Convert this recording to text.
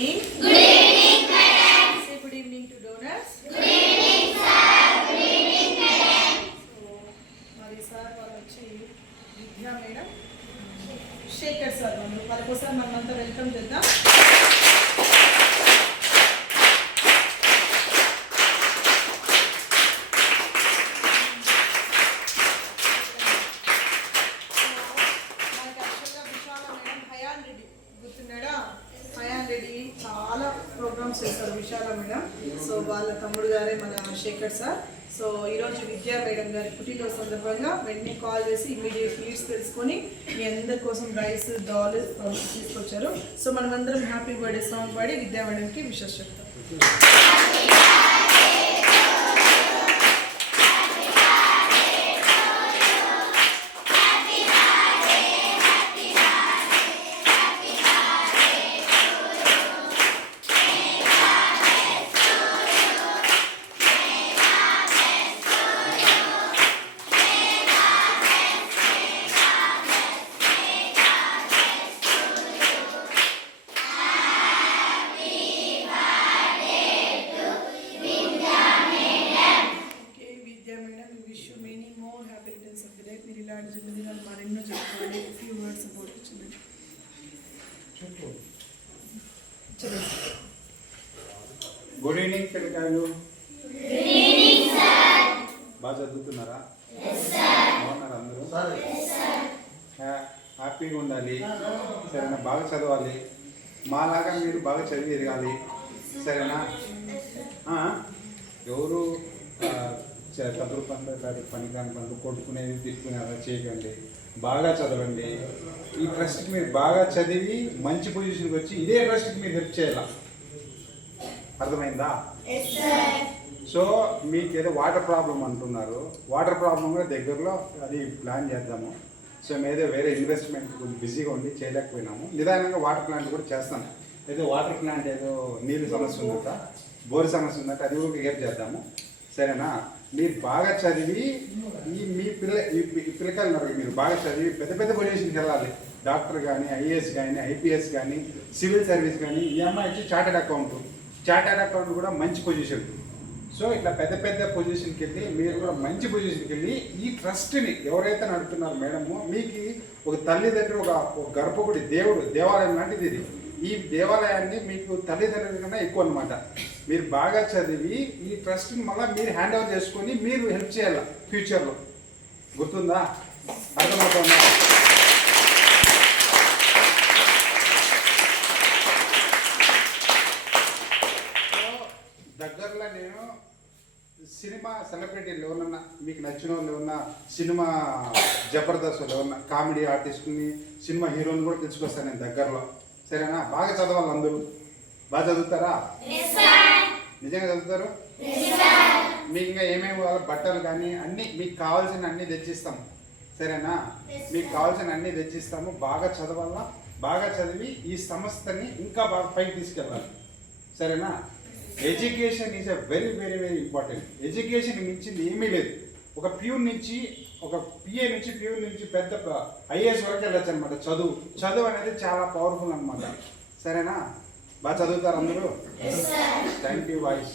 Good evening, madam. Say good evening to donors. Good evening, sir. Good evening, madam. So, మరి sir వాళ్ళు వచ్చి విద్యా madam Shekhar sir వాళ్ళ కోసం మనమంతా వెల్కమ్ చేద్దాం. చాలా ప్రోగ్రామ్స్ చేస్తారు విశాల మేడం. సో వాళ్ళ తమ్ముడు గారే మన శేఖర్ సార్. సో ఈరోజు విద్యా మేడం గారి పుట్టినరోజు సందర్భంగా వెంటనే కాల్ చేసి ఇమీడియట్ నీడ్స్ తెలుసుకొని మీ అందరి కోసం రైస్ డాల్ తీసుకొచ్చారు. సో మనమందరం హ్యాపీ బర్త్డే సాంగ్ పాడి విద్యా మేడంకి విషెస్ చెప్తాం. మీరు ఇలాంటి జన్మదినాలు మరెన్నో చెప్పుకోవాలి. Few words about children. Good evening పిల్లకాయలు. బాగా చదువుతున్నారా? బాగున్నారా అందరూ? హ్యాపీగా ఉండాలి, సరేనా? బాగా చదవాలి, మాలాగా మీరు బాగా చదివి ఎదగాలి, సరేనా? ఎవరు తప్పుడు పనులు కాదు, పనికాని పనులు కొట్టుకునేది తిట్టుకునే అలా చేయకండి, బాగా చదవండి. ఈ ట్రస్ట్కి మీరు బాగా చదివి మంచి పొజిషన్కి వచ్చి ఇదే ట్రస్ట్కి మీరు హెల్ప్ చేయాల, అర్థమైందా? సో మీకు ఏదో వాటర్ ప్రాబ్లం అంటున్నారు, వాటర్ ప్రాబ్లం కూడా దగ్గరలో అది ప్లాన్ చేద్దాము. సో మేదో వేరే ఇన్వెస్ట్మెంట్ కొంచెం బిజీగా ఉండి చేయలేకపోయినాము, నిదానంగా వాటర్ ప్లాంట్ కూడా చేస్తాము. ఏదో వాటర్ ప్లాంట్ ఏదో నీళ్ళు సమస్య ఉందట, బోర్ సమస్య ఉందట, అది కూడా క్లియర్ చేద్దాము, సరేనా? మీరు బాగా చదివి మీ పిల్లకాయలు ఉన్నారు, మీరు బాగా చదివి పెద్ద పెద్ద పొజిషన్కి వెళ్ళాలి. డాక్టర్ కానీ, ఐఏఎస్ కానీ, ఐపీఎస్ కానీ, సివిల్ సర్వీస్ కానీ. ఈ అమ్మాయి వచ్చి చార్టెడ్ అకౌంట్ కూడా మంచి పొజిషన్. సో ఇట్లా పెద్ద పెద్ద పొజిషన్కి వెళ్ళి మీరు కూడా మంచి పొజిషన్కి వెళ్ళి ఈ ట్రస్ట్ని ఎవరైతే నడుపుతున్నారో మేడము, మీకు ఒక తల్లిదండ్రులు, ఒక గర్భగుడి, దేవాలయం లాంటిది ఇది. ఈ దేవాలయాన్ని మీకు తల్లిదండ్రుల కన్నా ఎక్కువ అనమాట. మీరు బాగా చదివి ఈ ట్రస్ట్ని మళ్ళీ మీరు హ్యాండ్ ఓవర్ చేసుకొని మీరు హెల్ప్ చేయాలి ఫ్యూచర్లో, గుర్తుందా? అర్థమవుతుందా? దగ్గరలో నేను సినిమా సెలబ్రిటీలు ఎవరన్నా మీకు నచ్చిన వాళ్ళు ఏమన్నా, సినిమా జబర్దస్త్ వాళ్ళు ఎవరన్నా, కామెడీ ఆర్టిస్ట్ని, సినిమా హీరోని కూడా తెచ్చుకొస్తాను నేను దగ్గరలో, సరేనా? బాగా చదవాలి, అందరూ బాగా చదువుతారా? నిజంగా చదువుతారు? మీకు ఇంకా ఏమేమి కావాలి, బట్టలు కానీ అన్నీ మీకు కావాల్సిన అన్నీ తెచ్చిస్తాము, సరేనా? మీకు కావాల్సిన అన్నీ తెచ్చిస్తాము. బాగా చదవాలా, బాగా చదివి ఈ సంస్థని ఇంకా బాగా పైకి తీసుకెళ్ళాలి, సరేనా? Education is a very very very important. Education మించింది ఏమీ లేదు. ఒక ప్యూన్ నుంచి, ఒక పిఏ నుంచి, ప్యూన్ నుంచి పెద్ద ఐఏఎస్ వరకు వెళ్ళచ్చు అనమాట. చదువు అనేది చాలా పవర్ఫుల్ అనమాట, సరేనా? బాగా చదువుతారు అందరూ? Thank you voice.